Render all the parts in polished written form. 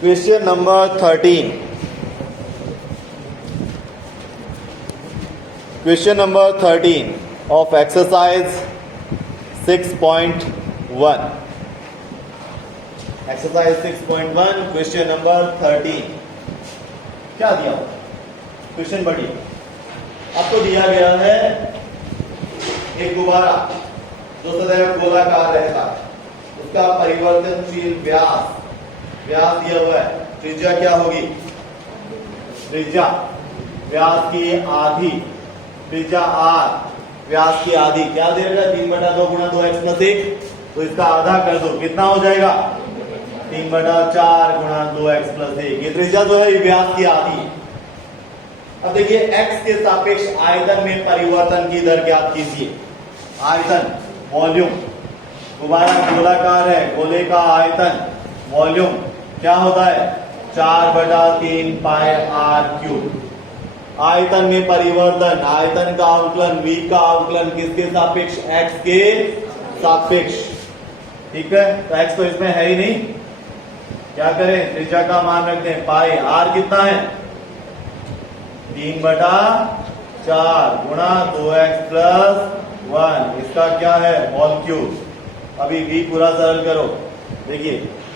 Question number 13. Question number 13 of exercise 6.1. Exercise 6.1, question number 13. क्या दिया? Question बढ़िए. आपको दिया गया है एक गुब्बारा जो सदैव गोलाकार रहता है, उसका परिवर्तनशील व्यास दिया हुआ है. त्रिज्या क्या होगी? त्रिज्या व्यास की आधी, त्रिज्या r, व्यास की आधी क्या दे रहा है? 3/2 गुणा 2x प्लस 1. तो इसका आधा कर दो, कितना हो जाएगा? 3/4 गुणा 2x प्लस 1. ये त्रिज्या जो है ये व्यास की आधी है. अब देखिए x के सापेक्ष आयतन में परिवर्तन की दर ज्ञात कीजिए. आयतन वॉल्यूम, गुब्बारा गोलाकार है, गोले का आयतन वॉल्यूम क्या होता है? 4/3 पाई r क्यूब. आयतन में परिवर्तन, आयतन का अवकलन, v का अवकलन किसके सापेक्ष? x के सापेक्ष. ठीक है, तो x तो इसमें है ही नहीं. क्या करें? त्रिज्या का मान रखते हैं पाई. r कितना है? 3/4 गुणा 2x प्लस 1. इसका क्या है? Whole cube. अभी v पूरा सरल करो. देखिए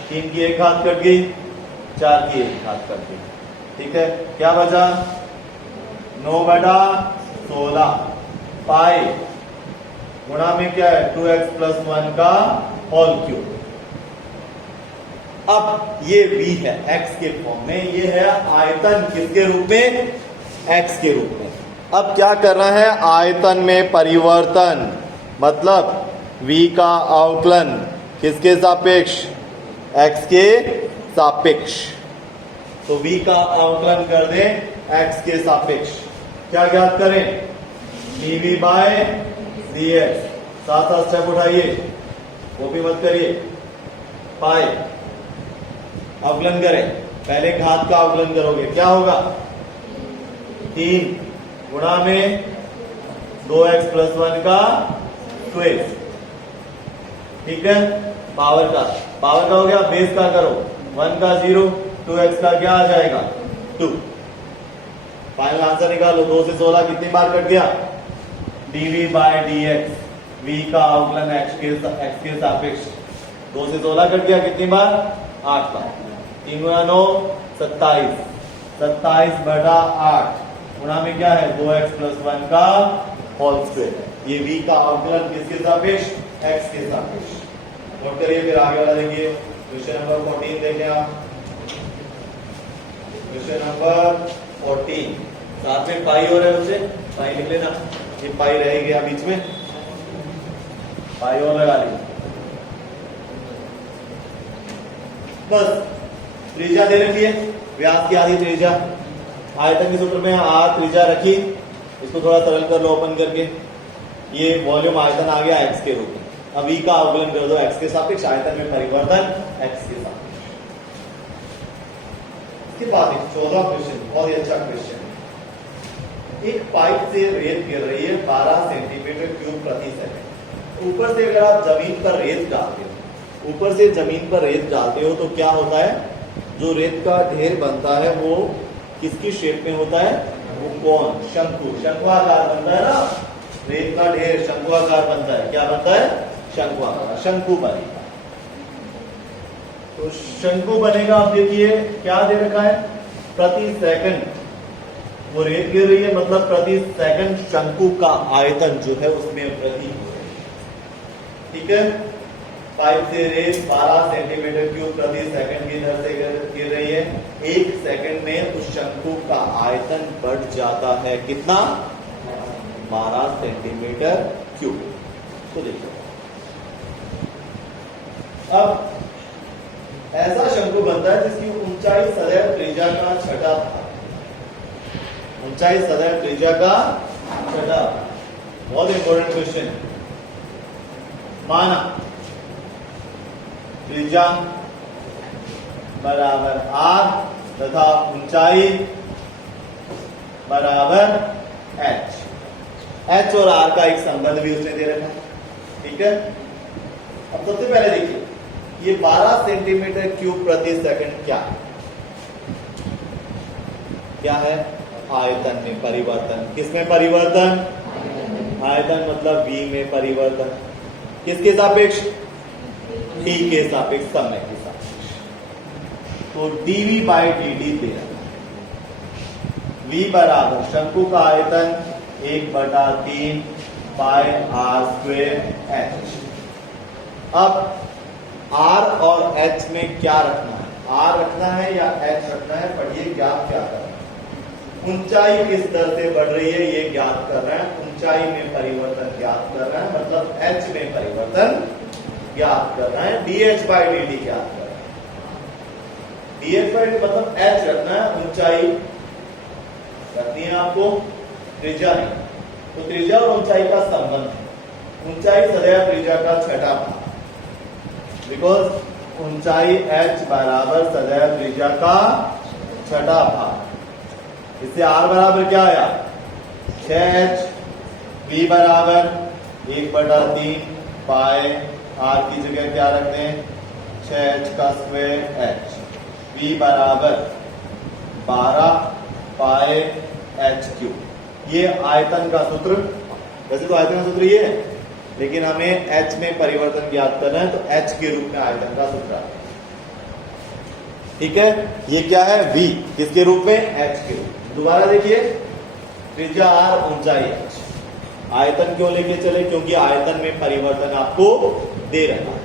3 की एक हाथ कट गई, 4 की एक हाथ कट गई. ठीक है, क्या बचा? 9/16 पाई गुणा में क्या है? 2x प्लस 1 का होल क्यूब. अब ये v है x के फॉर्म में, ये है आयतन किसके रूप में? x के रूप में. अब क्या करना है? आयतन में परिवर्तन, मतलब v का अवकलन किसके सापेक्ष? x के सापेक्ष. तो v का अवकलन कर दें x के सापेक्ष. क्या ज्ञात करें? dv by dx. साथ साथ स्टेप उठाइए, कॉपी मत करिए. पाई अवकलन करें, पहले घात का अवकलन करोगे, क्या होगा? 3 गुणा में 2x प्लस 1 का स्क्वायर. ठीक है, पावर का हो गया. बेस का करो, 1 का 0, 2x का क्या आ जाएगा? 2. फाइनल आंसर निकालो. 2 से 16 कितनी बार कट गया? dv by dx. v का अवकलन x के सापेक्ष. 2 से 16 कट गया, कितनी बार? 8 बार. 3 गुणा 9 27. 27/8 गुणा में क्या है? 2x प्लस 1 का होल स्क्वायर. ये v का अवकलन किसके सापेक्ष? x के सापेक्ष. नोट करिए. फिर आगे वाला देखिए, क्वेश्चन नंबर 14 देखें आप. क्वेश्चन नंबर 14 साथ में पाई हो रहा है, उससे पाई लिख लेना. ये पाई रह गया बीच में, पाई और लगा ली. बस त्रिज्या दे रखी है, व्यास की आधी त्रिज्या. आयतन के सूत्र में r त्रिज्या रखी. इसको थोड़ा सरल कर लो ओपन करके. ये वॉल्यूम आयतन आ गया x के रूप में. अब v का अवकलन कर दो x के सापेक्ष, आयतन में परिवर्तन x के सापेक्ष. इसके बाद 14वां क्वेश्चन, बहुत ही अच्छा क्वेश्चन. एक पाइप से रेत गिर रही है 12 सेंटीमीटर क्यूब प्रति सेकंड. ऊपर से अगर आप जमीन पर रेत डालते हो, ऊपर से जमीन पर रेत डालते हो तो क्या होता है? जो रेत का ढेर बनता है वो किसकी शेप में होता है? वो कौन? शंकु, शंकुआकार बनता है ना. रेत का ढेर शंकुआकार बनता है. क्या बनता है? शंकुआकार. शंकु बनेगा. तो शंकु बनेगा. आप देखिए क्या दे रखा है? प्रति सेकंड वो रेत गिर रही है, मतलब प्रति सेकंड शंकु का आयतन जो है उसमें वृद्धि हो रही है. ठीक है, पाइप से रेत 12 सेंटीमीटर क्यूब प्रति सेकंड की दर से गिर रही है. 1 सेकंड में उस शंकु का आयतन बढ़ जाता है. कितना? 12 सेंटीमीटर क्यूब. तो देखो, अब ऐसा शंकु बनता है जिसकी ऊंचाई सदैव त्रिज्या का छठा था. ऊंचाई सदैव त्रिज्या का छठा. बहुत इंपॉर्टेंट क्वेश्चन. माना त्रिज्या बराबर r तथा ऊंचाई बराबर h. h और r का एक संबंध भी उसने दे रखा है. ठीक है, अब सबसे पहले देखिए ये 12 सेंटीमीटर क्यूब प्रति सेकंड क्या है? क्या है? आयतन में परिवर्तन। किसमें परिवर्तन? आयतन मतलब v में परिवर्तन। किसके सापेक्ष? t के सापेक्ष, समय के सापेक्ष। तो dv बाई dt दे रहा है। v बराबर शंकु का आयतन 1/3 पाई r स्क्वेयर h। अब r और h में क्या रखना है? r रखना है या h रखना है? पढ़िए ज्ञात क्या करना है। ऊंचाई किस दर से बढ़ रही है ये ज्ञात कर रहे हैं। ऊंचाई में परिवर्तन ज्ञात कर रहे हैं, मतलब h में परिवर्तन ज्ञात कर रहे हैं। dh बाई dt ज्ञात कर रहे हैं। dh बाई dt मतलब h रखना है, ऊंचाई रखनी है आपको, त्रिज्या नहीं। तो त्रिज्या और ऊंचाई का संबंध है। ऊंचाई सदैव त्रिज्या का छठा भाग, बिकॉज ऊंचाई h बराबर सदैव त्रिज्या का छठा भाग। इससे r बराबर क्या आया? 6h। v बराबर 1/3 पाई r की जगह क्या रखते हैं? 6h का स्क्वायर h। v बराबर 12 पाई h क्यूब। ये आयतन का सूत्र, वैसे तो आयतन का सूत्र ये है, लेकिन हमें h में परिवर्तन ज्ञात करना है, तो h के रूप में आयतन का सूत्र है। ठीक है, ये क्या है? v किसके रूप में? h के रूप में। दोबारा देखिए, त्रिज्या r, ऊंचाई h। आयतन क्यों लेके चले? क्योंकि आयतन में परिवर्तन आपको दे रहा है।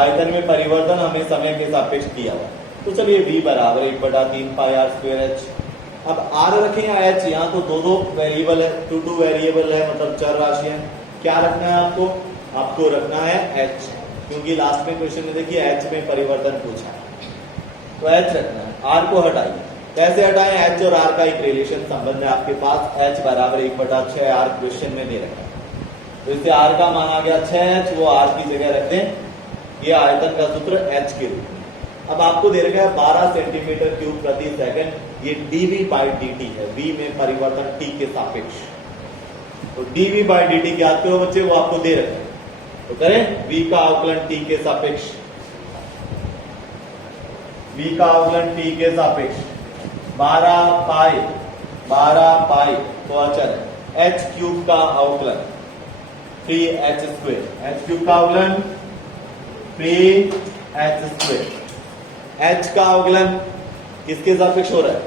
आयतन में परिवर्तन हमें समय के सापेक्ष दिया हुआ। तो चलिए v बराबर 1/3 पाई r स्क्वायर h। अब r रखें या h? यहाँ तो दो वेरिएबल है, टू वेरिएबल है, मतलब चर राशि है। क्या रखना है आपको? आपको रखना है h, क्योंकि लास्ट में क्वेश्चन में देखिए h में परिवर्तन पूछा है, तो h रखना है। r को हटाइए। कैसे हटाएं? h और r का एक रिलेशन संबंध है आपके पास। h बराबर 1/6 r क्वेश्चन में दे रखा है, तो इससे r का मान आ गया 6h, वो r की जगह रख दें। ये आयतन का सूत्र h के रूप में। अब आपको दे रखा है 12 सेंटीमीटर क्यूब प्रति सेकंड। ये dv बाई dt है, v में परिवर्तन t के सापेक्ष। तो dv बाई dt ज्ञात करो बच्चे, वो आपको दे रखा है। तो करें, v का अवकलन t के सापेक्ष। v का अवकलन t के सापेक्ष 12 पाई तो अचर है। h क्यूब का अवकलन 3h स्क्वेयर। h क्यूब का अवकलन 3h स्क्वेयर। h का अवकलन किसके सापेक्ष हो रहा है?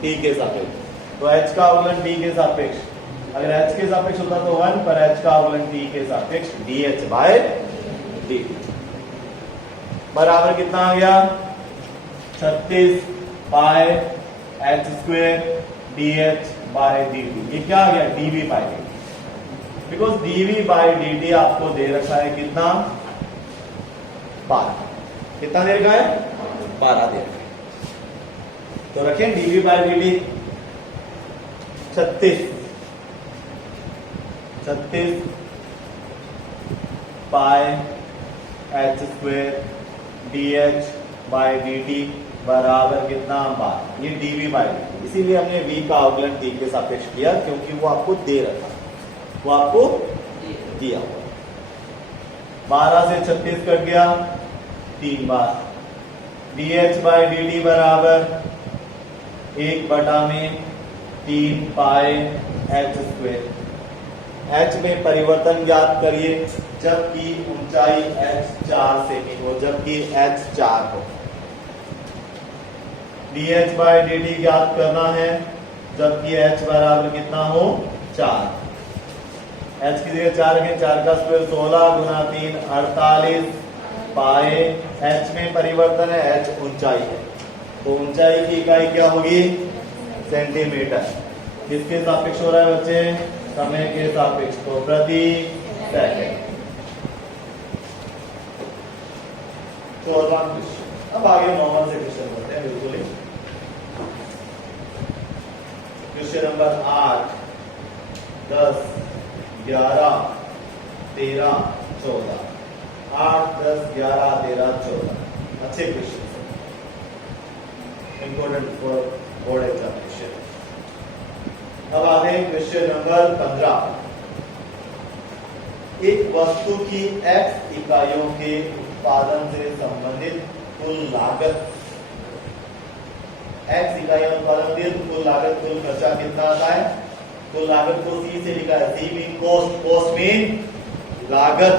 t के सापेक्ष। तो h का अवकलन t के सापेक्ष, अगर h के सापेक्ष होता तो 1, पर h का अवकलन t के सापेक्ष dh बाय dt बराबर कितना आ गया? 36 pi h square dh by dt। ये क्या आ गया? dv by dt। Because dv by dt आपको दे रखा है कितना? 12। कितना दे रखा है? 12 दे रखा है। तो रखें dv by dt 36 pi h square dh by dt बराबर कितना? 12। ये dv बाई dt। इसीलिए हमने v का अवकलन t के सापेक्ष किया, क्योंकि वो आपको दे रखा, वो आपको दिया हुआ। 12 से 36 कट गया 3 बार। dh बाई dt बराबर 1/3 पाई h स्क्वेयर। h में परिवर्तन ज्ञात करिए जबकि ऊंचाई h 4 सेमी हो, जबकि h 4 हो। dh बाई dt ज्ञात करना है जबकि h बराबर कितना हो? 4। h की जगह 4 रखें, 4 का स्क्वायर 16 गुना 3 48 पाए। h में परिवर्तन है, h ऊंचाई है, तो ऊंचाई की इकाई क्या होगी? सेंटीमीटर। किसके सापेक्ष हो रहा है बच्चे? समय के सापेक्ष, तो प्रति सेकंड। 14वां क्वेश्चन। अब आगे नॉर्मल से क्वेश्चन करते हैं, बिल्कुल ही। Question number 8, 10, 11, 13, 14। 8, 10, 11, 13, 14 अच्छे क्वेश्चन है, इंपोर्टेंट फॉर बोर्ड एग्जामिनेशन। अब आते हैं क्वेश्चन नंबर 15। एक वस्तु की x इकाइयों के उत्पादन से संबंधित कुल लागत x इकाइयों का उत्पादन दिए तो कुल लागत कुल खर्चा कितना आता है। कुल लागत को c से लिखा है, c mean cost, cost mean लागत,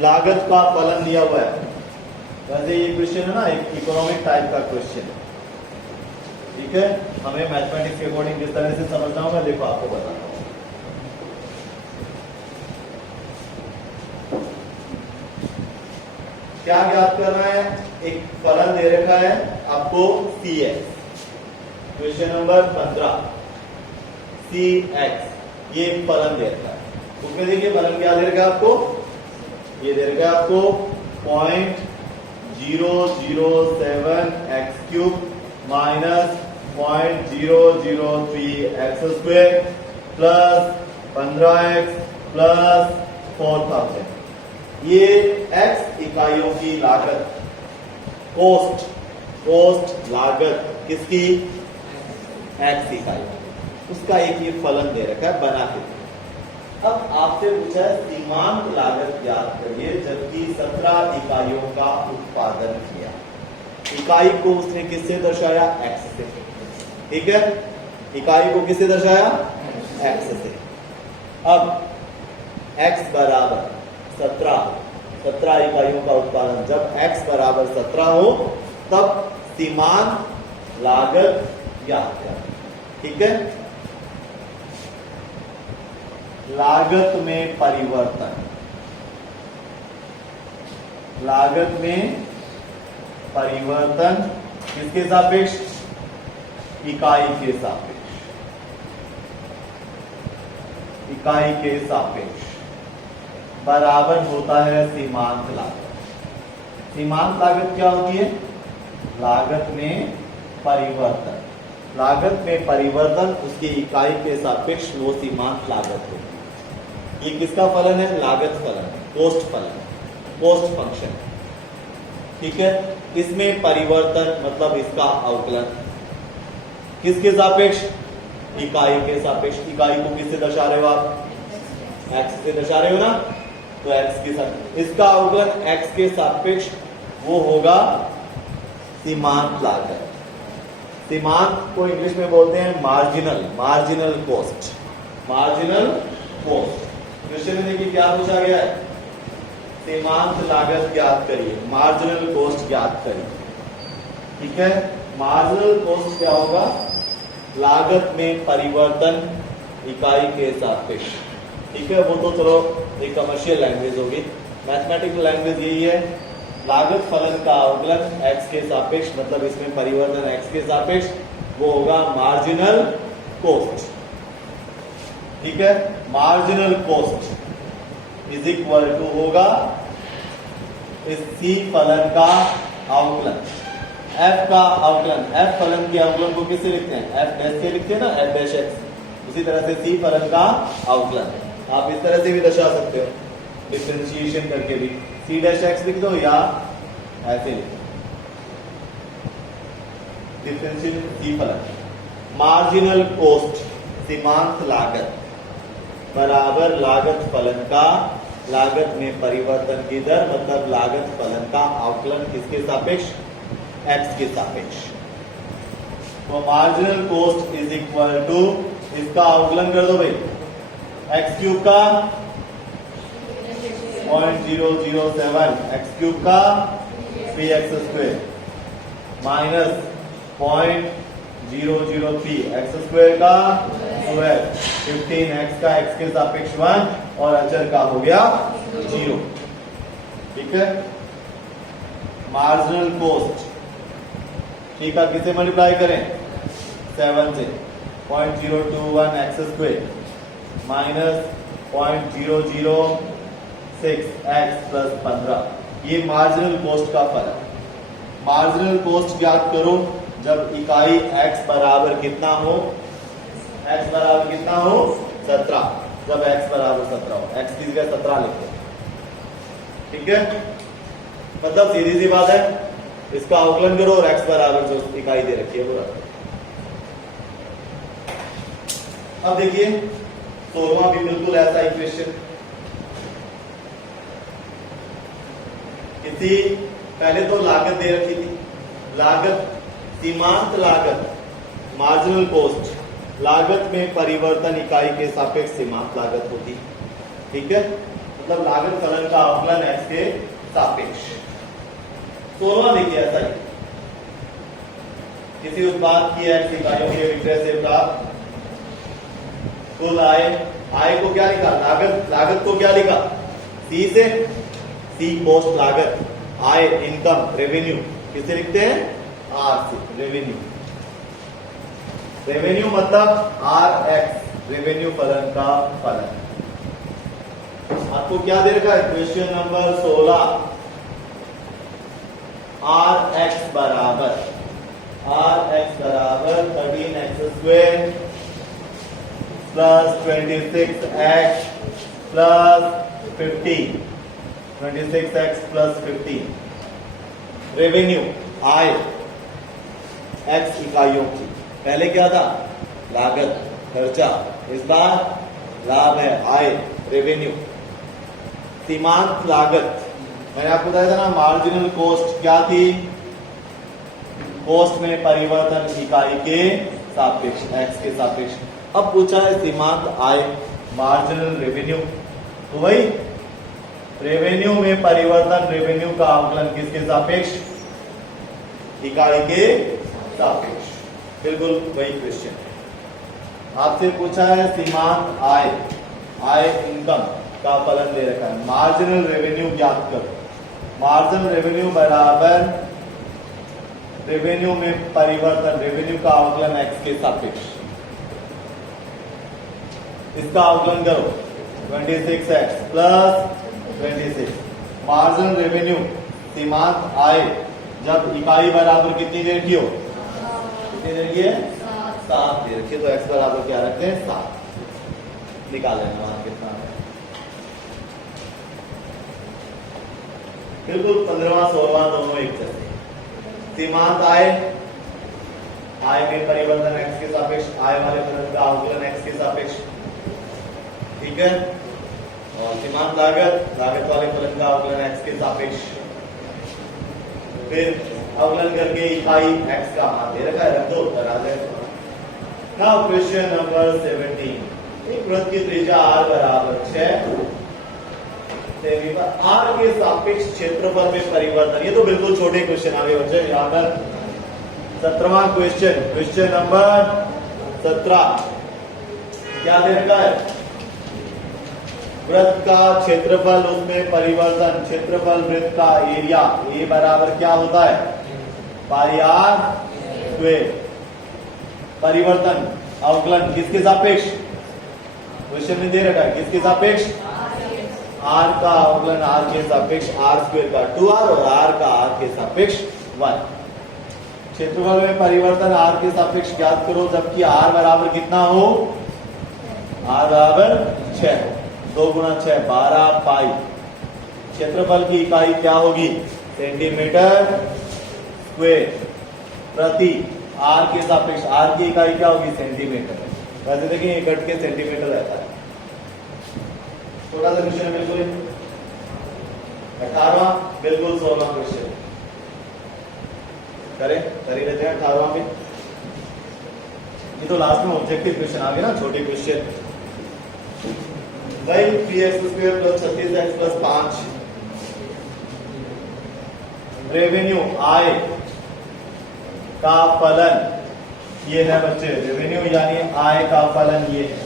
लागत का फलन दिया हुआ है। वैसे ये क्वेश्चन है ना एक इकोनॉमिक टाइप का क्वेश्चन है, ठीक है। हमें मैथमेटिक्स के अकॉर्डिंग जिस तरह से समझना होगा देखो आपको बताता हूँ। क्या ज्ञात करना है, एक फलन दे रखा है आपको cx, क्वेश्चन नंबर 15 cx, ये फलन दे रखा है। उसमें देखिए फलन क्या दे रखा है आपको, ये दे रखा है आपको 0.007 x cube minus 0.003 x square plus 15x plus 4000। ये x इकाइयों की लागत, कॉस्ट, कॉस्ट लागत किसकी, x इकाई, उसका एक ये फलन दे रखा है बना के। अब आपसे पूछा है सीमांत लागत ज्ञात करिए जबकि 17 इकाइयों का उत्पादन किया। इकाई को उसने किससे दर्शाया, x से, ठीक है। इकाई को किससे दर्शाया, x से। अब x बराबर 17 इकाइयों का उत्पादन, जब x बराबर 17 हो तब सीमांत लागत ज्ञात करें, ठीक है। लागत में परिवर्तन, लागत में परिवर्तन किसके सापेक्ष, इकाई के सापेक्ष, इकाई के सापेक्ष बराबर होता है सीमांत लागत। सीमांत लागत क्या होती है, लागत में परिवर्तन, लागत में परिवर्तन उसकी इकाई के सापेक्ष वो सीमांत लागत होती है। ये किसका फलन है, लागत फलन, कॉस्ट फलन, कॉस्ट फंक्शन, ठीक है। इसमें परिवर्तन मतलब इसका अवकलन किसके सापेक्ष, इकाई के सापेक्ष। इकाई को किससे दर्शा रहे हो आप, x से दर्शा रहे हो ना, तो x के साथ इसका अवकलन x के सापेक्ष वो होगा सीमांत लागत। सीमांत को इंग्लिश में बोलते हैं marginal, marginal cost, marginal cost. Question में देखिए क्या पूछा गया है, सीमांत लागत ज्ञात करिए, मार्जिनल कॉस्ट ज्ञात करिए, ठीक है। मार्जिनल कॉस्ट क्या होगा, लागत में परिवर्तन इकाई के सापेक्ष, ठीक है। वो तो चलो एक कमर्शियल लैंग्वेज होगी, मैथमेटिकल लैंग्वेज यही है, लागत फलन का अवकलन x के सापेक्ष, मतलब इसमें परिवर्तन x के सापेक्ष, वो होगा मार्जिनल कॉस्ट, ठीक है। Marginal cost is equal to होगा इस c फलन का अवकलन, f का अवकलन, f फलन के अवकलन को किससे लिखते हैं, f डैश से लिखते हैं ना, f डैश x। उसी तरह से c फलन का अवकलन आप इस तरह से भी दर्शा सकते हो, डिफरेंशिएशन करके भी, c डैश x लिख दो या ऐसे लिख दो, डिफरेंशिएशन c फलन। मार्जिनल कॉस्ट सीमांत लागत बराबर लागत फलन का, लागत में परिवर्तन की दर मतलब लागत फलन का अवकलन किसके सापेक्ष, x के सापेक्ष। तो marginal cost is equal to, इसका अवकलन कर दो भाई, x क्यूब का 0.007, x क्यूब का 3x square minus 0.003 x square का स्क्वायर, 15x का x के सापेक्ष 1 और अचर का हो गया 0, ठीक है। मार्जिनल कॉस्ट, ठीक है, किसे मल्टीप्लाई करें, 7 से, 0.021 x square minus 0.006 x plus 15, ये मार्जिनल कॉस्ट का फलन। मार्जिनल कॉस्ट ज्ञात करो जब इकाई x बराबर कितना हो, x बराबर कितना हो 17, जब x बराबर 17 हो, x की जगह 17 लिखो, ठीक है। मतलब सीधी सी बात है, इसका अवकलन करो और x बराबर जो इकाई दे रखी है वो रखो। अब देखिए 16वां भी बिल्कुल ऐसा ही क्वेश्चन, किसी पहले तो लागत दे रखी थी, लागत सीमांत लागत, मार्जिनल कॉस्ट, लागत में परिवर्तन इकाई के सापेक्ष सीमांत लागत होती। ठीक है, मतलब लागत फलन का अवकलन x के सापेक्ष। 16वां देखिए ऐसा ही, किसी उत्पाद की x इकाइयों के विक्रय से प्राप्त कुल आय को क्या लिखा, लागत को क्या लिखा, C से, C कॉस्ट लागत, आय इनकम रेवेन्यू, किसे लिखते हैं, R से, रेवेन्यू। रेवेन्यू मतलब RX, रेवेन्यू फलन का फलन। आपको क्या दे रखा है, क्वेश्चन नंबर 16, RX बराबर 13x² plus 26x plus 15, 26x plus 15, revenue आय x इकाइयों की, पहले क्या था, लागत खर्चा, इस बार लाभ है, आय रेवेन्यू। सीमांत लागत, मैंने आपको बताया था ना, मार्जिनल कॉस्ट क्या थी, कॉस्ट में परिवर्तन इकाई के सापेक्ष, x के सापेक्ष। अब पूछा है सीमांत आय, मार्जिनल रेवेन्यू, तो वही रेवेन्यू में परिवर्तन, रेवेन्यू का अवकलन किसके सापेक्ष, इकाई के सापेक्ष। बिल्कुल वही क्वेश्चन है। आपसे पूछा है सीमांत आय इनकम का फलन दे रखा है, मार्जिनल रेवेन्यू ज्ञात करो। मार्जिनल रेवेन्यू बराबर रेवेन्यू में परिवर्तन, रेवेन्यू का अवकलन x के सापेक्ष, इसका अवकलन करो 26x प्लस 26। मार्जिनल रेवेन्यू, सीमांत आय, जब इकाई बराबर कितनी देर की हो, कितनी देर की है, 7 देर की, तो x बराबर क्या रखते हैं, 7 निकाल लेना वहां कितना है। बिल्कुल 15वां 16वां दोनों एक जैसे। सीमांत आय में परिवर्तन x के सापेक्ष, आय वाले फलन का अवकलन x के सापेक्ष। ठीक है, और सीमांत लागत वाले फलन का अवकलन x के सापेक्ष। फिर अवकलन करके इकाई x का मान दे रखा है, रख दो, उत्तर आ जाएगा। नाउ क्वेश्चन नंबर 17, एक वृत्त की त्रिज्या r बराबर 6 सेमी पर r के सापेक्ष क्षेत्रफल में परिवर्तन। ये तो बिल्कुल छोटे क्वेश्चन आगे बच्चे, यहाँ पर 17वां क्वेश्चन, क्वेश्चन नंबर 17 क्या दे रखा है, वृत्त का क्षेत्रफल, उसमें परिवर्तन, क्षेत्रफल वृत्त का एरिया, ए बराबर क्या होता है, पाई r स्क्वायर। परिवर्तन अवकलन किसके सापेक्ष, क्वेश्चन में दे रखा है, किसके सापेक्ष, r का अवकलन r के सापेक्ष, r स्क्वायर का 2r और r का r के सापेक्ष 1। क्षेत्रफल में परिवर्तन r के सापेक्ष ज्ञात करो, जबकि r बराबर कितना हो, r बराबर 6, 2 गुणा 6 12 पाई। क्षेत्रफल की इकाई क्या होगी, सेंटीमीटर स्क्वायर प्रति, r के सापेक्ष, r की इकाई क्या होगी, सेंटीमीटर। वैसे देखिए ये कट के सेंटीमीटर रहता है। छोटा सा क्वेश्चन है बिल्कुल। 18वां बिल्कुल 16वां क्वेश्चन करें, कर ही लेते हैं 18वां में। ये तो लास्ट में ऑब्जेक्टिव क्वेश्चन आ गया ना, छोटे क्वेश्चन। वही 3x² plus 36x plus 5, revenue आय का फलन ये है बच्चे, रेवेन्यू यानी आय का फलन ये है।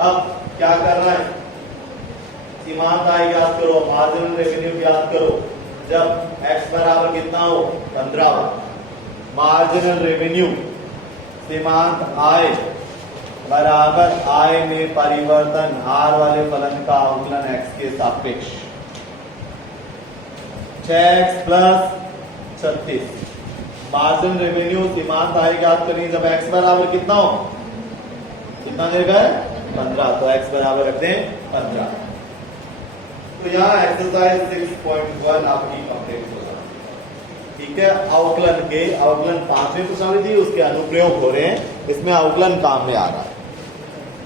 अब क्या करना है, सीमांत आय ज्ञात करो, मार्जिनल रेवेन्यू ज्ञात करो, जब x बराबर कितना हो, 15 हो। मार्जिनल रेवेन्यू, सीमांत आय बराबर आय में परिवर्तन, r वाले फलन का अवकलन x के सापेक्ष, 6x प्लस 36। मार्जिनल रेवेन्यू, सीमांत आय ज्ञात करनी, जब x बराबर कितना हो, कितना देगा है, 15, तो x बराबर रखते हैं 15। तो यहाँ एक्सरसाइज 6.1 आपकी कंप्लीट हो जाती। ठीक है, अवकलन 5वें प्रश्नावली थी, उसके अनुप्रयोग हो रहे हैं, इसमें अवकलन काम में आ रहा है।